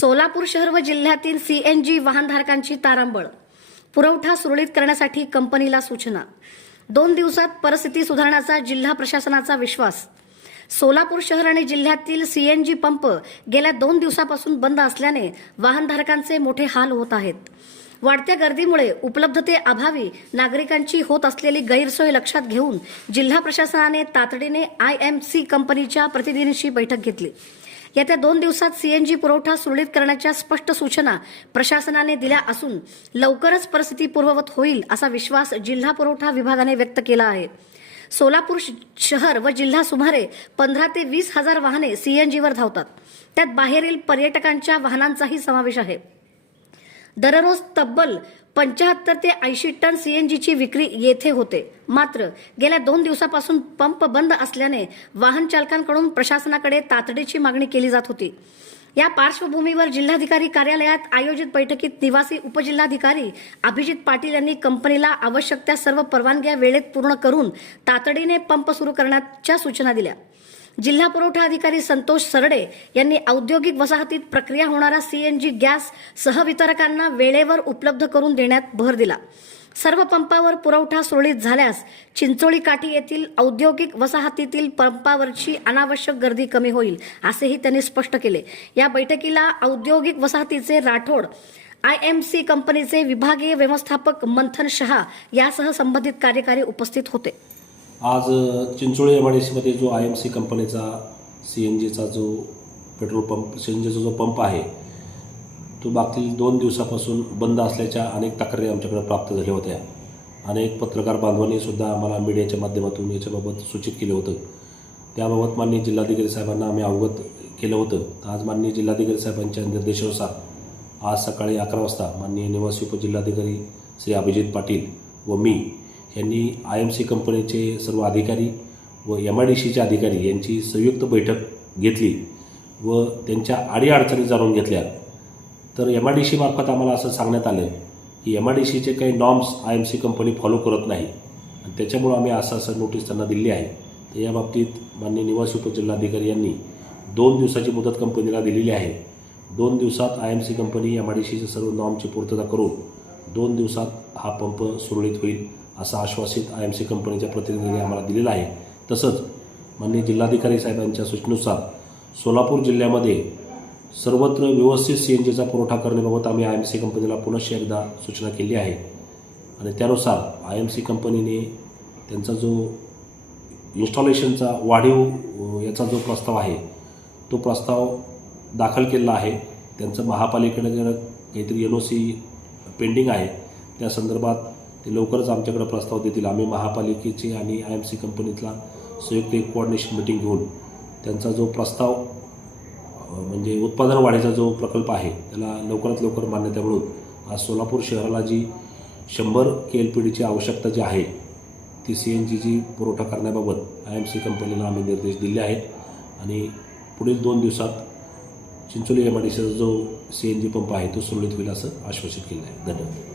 सोलापूर शहर व जिल्ह्यातील सीएनजी वाहनधारकांची तारांबळ. पुरवठा सुरळीत करण्यासाठी कंपनीला सूचना. 2 दिवसात परिस्थिती सुधारण्याचा जिल्हा प्रशासनाचा विश्वास. सोलापूर शहर आणि जिल्ह्यातील सीएनजी पंप गेल्या 2 दिवसापासून बंद असल्याने वाहनधारकांचे मोठे हाल होत आहेत. वाढत्या गर्दीमुळे उपलब्धतेअभावी नागरिकांची होत असलेली गैरसोय लक्षात घेऊन जिल्हा प्रशासनाने तातडीने आयएमसी कंपनीच्या प्रतिनिधींशी बैठक घेतली. येत्या 2 दिवसात सीएनजी पुरवठा सुरळीत करण्याच्या स्पष्ट सूचना प्रशासनाने दिल्या असून लवकरच परिस्थिती पूर्ववत होईल असा विश्वास जिल्हा पुरवठा विभागाने व्यक्त केला आहे. सोलापूर शहर व जिल्हा सुमारे 15 ते 20 हजार वाहने सीएनजीवर धावतात. त्यात बाहेरील पर्यटकांच्या वाहनांचाही समावेश आहे. दररोज तब्बल 75 ते 80 टन सीएनजीची विक्री येथे होते. मात्र गेल्या 2 दिवसापासून पंप बंद असल्याने वाहन चालकांकडून प्रशासनाकडे तातडीची मागणी केली जात होती. या पार्श्वभूमीवर जिल्हाधिकारी कार्यालयात आयोजित बैठकीत निवासी उपजिल्हाधिकारी अभिजित पाटील यांनी कंपनीला आवश्यक त्या सर्व परवानग्या वेळेत पूर्ण करून तातडीने पंप सुरू करण्याच्या सूचना दिल्या. जिल्हा पुरवठा अधिकारी संतोष सरडे यांनी औद्योगिक वसाहतीत प्रक्रिया होणारा सीएनजी गॅस सहवितरकांना वेळेवर उपलब्ध करून देण्यात भर दिला. सर्व पंपावर पुरवठा सुरळीत झाल्यास चिंचोळी काठी येथील औद्योगिक वसाहतीतील पंपावरची अनावश्यक गर्दी कमी होईल असेही त्यांनी स्पष्ट केले. या बैठकीला औद्योगिक वसाहतीचे राठोड, आयएमसी कंपनीचे विभागीय व्यवस्थापक मंथन शहा यासह संबंधित कार्यकारी उपस्थित होते. आज चिंचोळी एमआयडीसीमध्ये जो आयएमसी कंपनीचा सीएनजीचा जो पेट्रोल पंप सीएनजीचा जो पंप आहे तो मागील 2 दिवसापासून बंद असल्याच्या अनेक तक्रारी आमच्याकडे प्राप्त झाल्या होत्या. अनेक पत्रकार बांधवांनी सुद्धा आम्हाला मीडियाच्या माध्यमातून याच्याबाबत सूचित केलं होतं. त्याबाबत माननीय जिल्हाधिकारी साहेबांना आम्ही अवगत केलं होतं. आज माननीय जिल्हाधिकारी साहेबांच्या निर्देशानुसार आज सकाळी 11 वाजता माननीय निवासी उपजिल्हाधिकारी श्री अभिजित पाटील व मी यांनी आयएमसी कंपनीचे सर्व अधिकारी व एमआयडीसीचे अधिकारी यांची संयुक्त बैठक घेतली व त्यांच्या अडीअडचणी जाणून घेतल्या. तर एमआयडीसीमार्फत आम्हाला असं सांगण्यात आलं की एमआयडीसीचे काही नॉर्म्स आयएमसी कंपनी फॉलो करत नाही आणि त्याच्यामुळं आम्ही असं नोटीस त्यांना दिली आहे. तर या बाबतीत माननीय निवासी उपजिल्हाधिकारी यांनी 2 दिवसाची मुदत कंपनीला दिलेली आहे. 2 दिवसात आयएमसी कंपनी एमआयडीसीचे सर्व नॉर्मची पूर्तता करून 2 दिवसात हा पंप सुरळीत होईल असं आश्वासित आयएमसी कंपनीच्या प्रतिनिधींनी आम्हाला दिलेलं आहे. तसंच माननीय जिल्हाधिकारी साहेबांच्या सूचनेनुसार सोलापूर जिल्ह्यामध्ये सर्वत्र व्यवस्थित सीएनजीचा पुरवठा करण्याबाबत आम्ही आयएमसी कंपनीला पुनश्च एकदा सूचना केली आहे आणि त्यानुसार आयएमसी कंपनीने त्यांचा जो इन्स्टॉलेशनचा वाढीव याचा जो प्रस्ताव आहे तो प्रस्ताव दाखल केलेला आहे. त्यांचं महापालिकेकडे काहीतरी NOC पेंडिंग आहे. त्या संदर्भात ते लवकरच आमच्याकडे प्रस्ताव देतील. आम्ही महापालिकेची आणि आयएमसी कंपनीतला संयुक्त एक कोऑर्डिनेशन मीटिंग घेऊन त्यांचा जो प्रस्ताव म्हणजे उत्पादन वाढीचा जो प्रकल्प आहे त्याला लवकरात लवकर मान्यता मिळून आज सोलापूर शहराला जी 100 KLPDची आवश्यकता जी आहे ती सीएनजीची पुरवठा करण्याबाबत आयएमसी कंपनीला आम्ही निर्देश दिले आहेत आणि पुढील 2 दिवसात चिंचोली एमआयडीसीचा जो सीएनजी पंप आहे तो सुरळीत होईल असं आश्वासित केलं आहे. धन्यवाद.